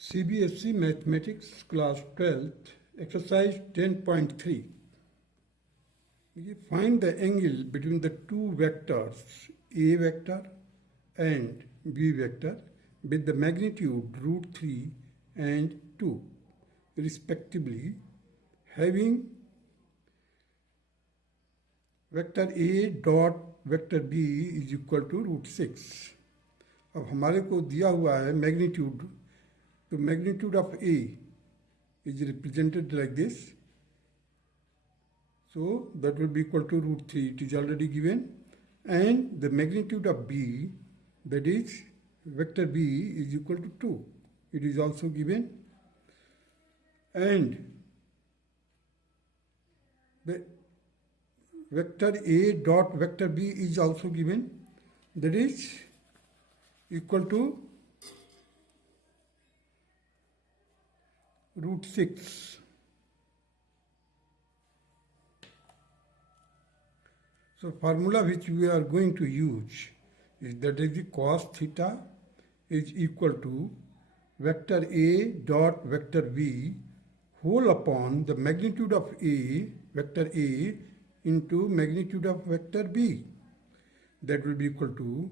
CBSE Mathematics Class 12th Exercise 10.3. Find the angle between the two vectors A vector and B vector with the magnitude √3 and 2 respectively, having vector A dot vector B is equal to √6. अब हमारे को दिया हुआ है मैग्नीट्यूड, तो magnitude of A is represented like this, so that will be equal to √3, it is already given, and the magnitude of B, that is vector B, is equal to 2, it is also given, and the vector A dot vector B is also given, that is equal to √6. So formula which we are going to use is that is the cos theta is equal to vector A dot vector B whole upon the magnitude of A, vector A, into magnitude of vector B. That will be equal to,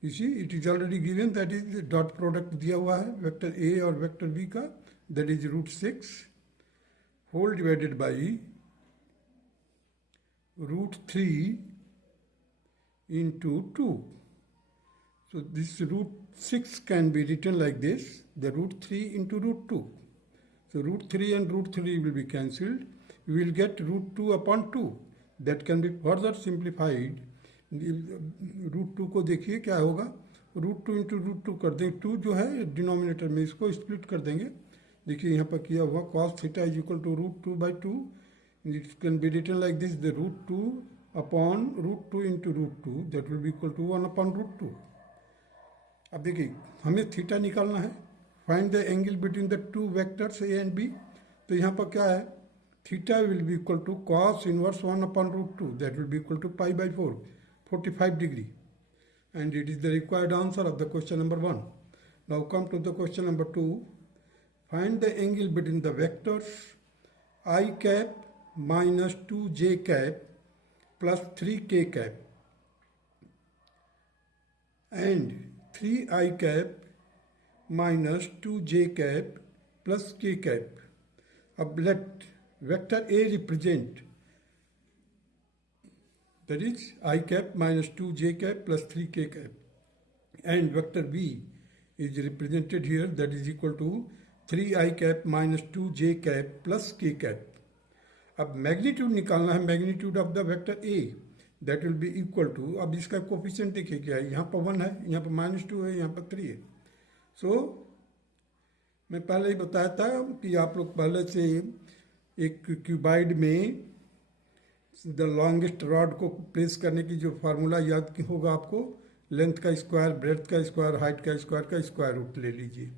you see it is already given, that is the dot product दिया हुआ है vector A और vector B का, that is √6 whole divided by √3 into 2. So this √6 can be written like this, the √3 into √2. So √3 and √3 will be cancelled. We will get √2 upon 2. That can be further simplified. √2 को देखिए क्या होगा, √2 into √2 कर देंगे, 2 जो है डिनोमिनेटर में इसको स्प्लिट कर देंगे. देखिए यहाँ पर किया हुआ cos theta is equal to √2 by 2. It can be written like this, the √2 upon √2 into √2, that will be equal to 1 upon √2. अब देखिए हमें थीटा निकालना है, find the angle between the two vectors A and B. तो यहाँ पर क्या है, theta will be equal to cos inverse 1 upon √2, that will be equal to pi by 4, 45 degree. And it is the required answer of the question number 1. Now come to the question number 2. Find the angle between the vectors I cap minus 2j cap plus 3k cap and 3i cap minus 2j cap plus k cap. अब let vector A represent, that is I cap minus 2j cap plus 3k cap, and vector B is represented here, that is equal to 3i cap minus 2j cap plus k cap. अब magnitude निकालना है, magnitude of the vector A, that will be equal to, अब इसका कोफिशिएंट देखिए क्या है, यहाँ पर 1 है, यहाँ पर -2 है, यहाँ पर 3 है. सो मैं पहले ही बताया था कि आप लोग पहले से एक क्यूबाइड में द लॉन्गेस्ट रॉड को प्लेस करने की जो फार्मूला याद होगा आपको, लेंथ का स्क्वायर, ब्रेड्थ का स्क्वायर, हाइट का स्क्वायर रूट ले लीजिए.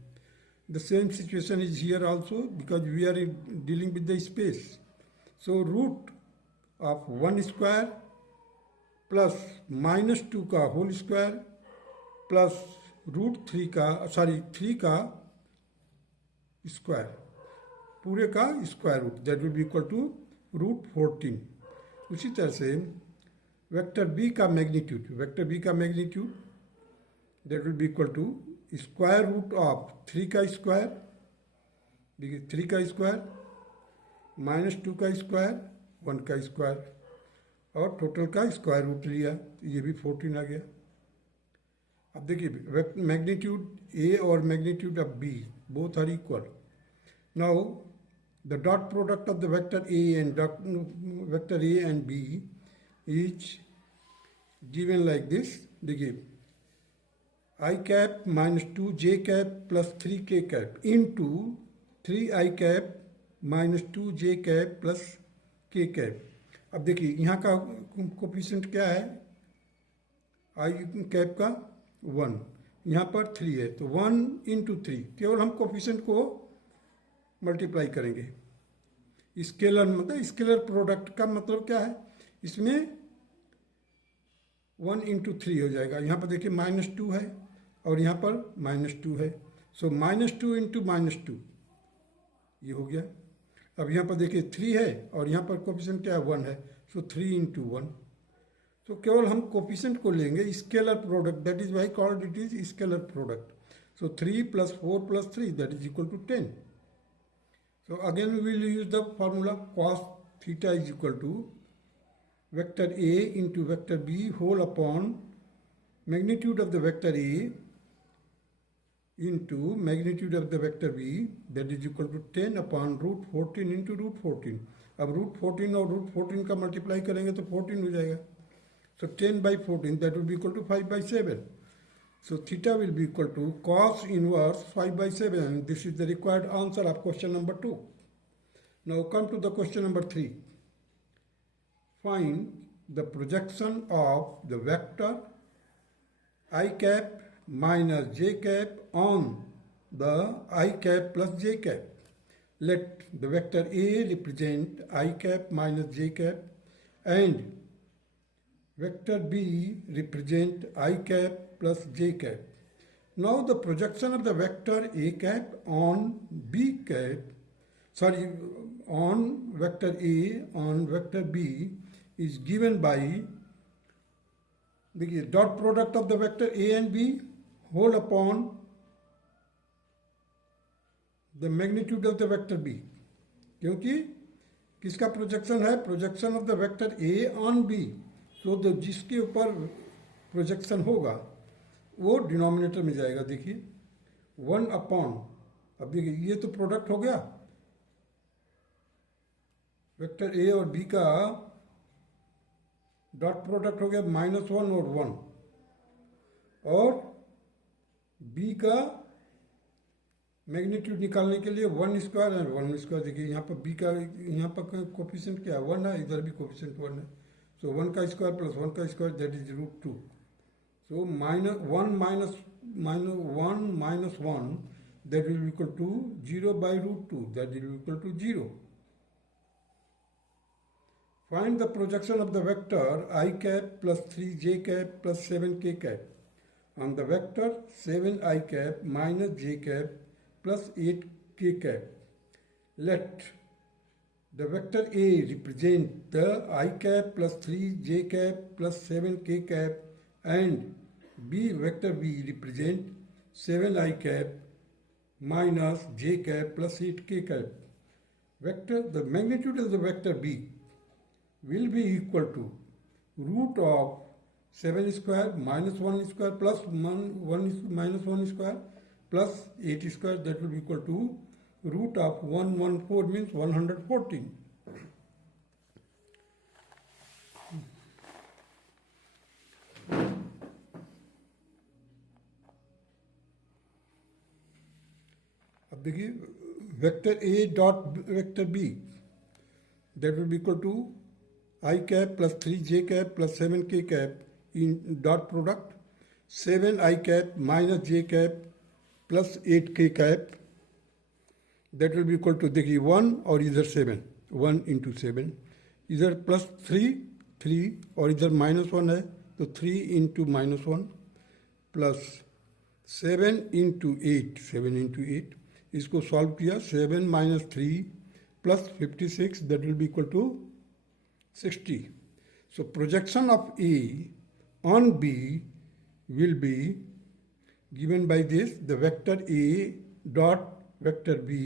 The same situation is here also because we are dealing with the space. So root of 1 square plus -2 का होल स्क्वायर प्लस √3 का, सॉरी 3 का स्क्वायर, पूरे का square root, that will be equal to √14. उसी तरह से वेक्टर बी का magnitude, that will be equal to square root of 3 का स्क्वायर, देखिए 3 का स्क्वायर -2 का स्क्वायर, 1 का स्क्वायर, और टोटल का स्क्वायर रूट लिया, तो ये भी 14 आ गया. अब देखिए मैग्नीट्यूड A और magnitude of B both are equal. Now the dot product of the vector A and B is given like this. देखिए I cap minus 2j cap plus 3k cap into 3i cap minus 2j cap plus k cap. अब देखिए यहाँ का कोफिशिएंट क्या है, i cap का 1, यहाँ पर 3 है, तो 1 into 3, केवल हम कोफिशिएंट को मल्टीप्लाई करेंगे. स्केलर मतलब स्केलर प्रोडक्ट का मतलब क्या है, इसमें 1 into 3 हो जाएगा. यहाँ पर देखिए -2 है और यहाँ पर -2 है. सो -2 इंटू -2 ये हो गया। अब यहाँ पर देखिए 3 है और यहाँ पर कोफिशिएंट क्या है 1 है, सो 3 इंटू 1। तो केवल हम कोफिशिएंट को लेंगे, scalar product, that is why called it is scalar product. So 3 + 4 + 3 that is equal to 10। So again we will use the formula cos theta is equal to vector A into vector B whole upon magnitude of the vector A into magnitude of the vector B, that is equal to 10 upon root 14 into root 14. अब root 14 और root 14 का multiply करेंगे तो 14 हो जाएगा। So 10 by 14 that will be equal to 5 by 7. So theta will be equal to cos inverse 5 by 7. This is the required answer of question number 2. Now come to the question number 3. Find the projection of the vector I cap minus j cap on the I cap plus j cap. Let the vector A represent I cap minus j cap and vector B represent I cap plus j cap. Now the projection of the vector A cap on B cap, on vector A on vector B is given by the dot product of the vector A and B whole upon the magnitude of the vector B. क्योंकि किसका प्रोजेक्शन है, projection of the vector A on B, तो जिसके ऊपर प्रोजेक्शन होगा वो डिनोमिनेटर में जाएगा। देखिए 1 अपॉन, अब देखिए ये तो प्रोडक्ट हो गया वेक्टर ए और बी का, डॉट प्रोडक्ट हो गया -1 और 1, और बी का मैग्नीट्यूड निकालने के लिए 1 स्क्वायर और 1 स्क्वायर। देखिए यहाँ पर बी का, यहाँ पर कोफिशिएंट क्या है 1 है, इधर भी कोफिशिएंट 1 है। सो 1 का स्क्वायर प्लस 1 का स्क्वायर दैट इज √2। So -1 minus 1 that will be equal to 0 by √2, that will be equal to 0. Find the projection of the vector I cap plus 3j cap plus 7k cap on the vector 7i cap minus j cap plus 8k cap. Let the vector A represent the I cap plus 3j cap plus 7k cap and B vector B represent 7i cap minus j cap plus 8k cap. Vector, the magnitude of the vector B will be equal to root of 7 square minus 1 square plus 1 minus 1 square plus 8 square, that will be equal to root of 114 means 114. अब देखिए vector A dot vector B that will be equal to i cap plus 3j cap plus 7k cap in dot product 7i cap minus j cap plus 8k cap, that will be equal to, देखिए 1 और इधर 7, 1 इंटू 7, इधर प्लस 3 और इधर -1 है तो 3 इंटू -1 प्लस 7 इंटू 8, 7 इंटू 8, इसको solve किया 7 minus 3 plus 56 that will be equal to 60. So projection of A on B will be given by this, the vector A dot vector B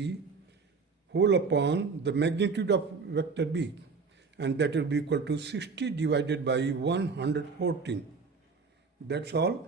whole upon the magnitude of vector b, and that will be equal to 60 divided by 114. That's all.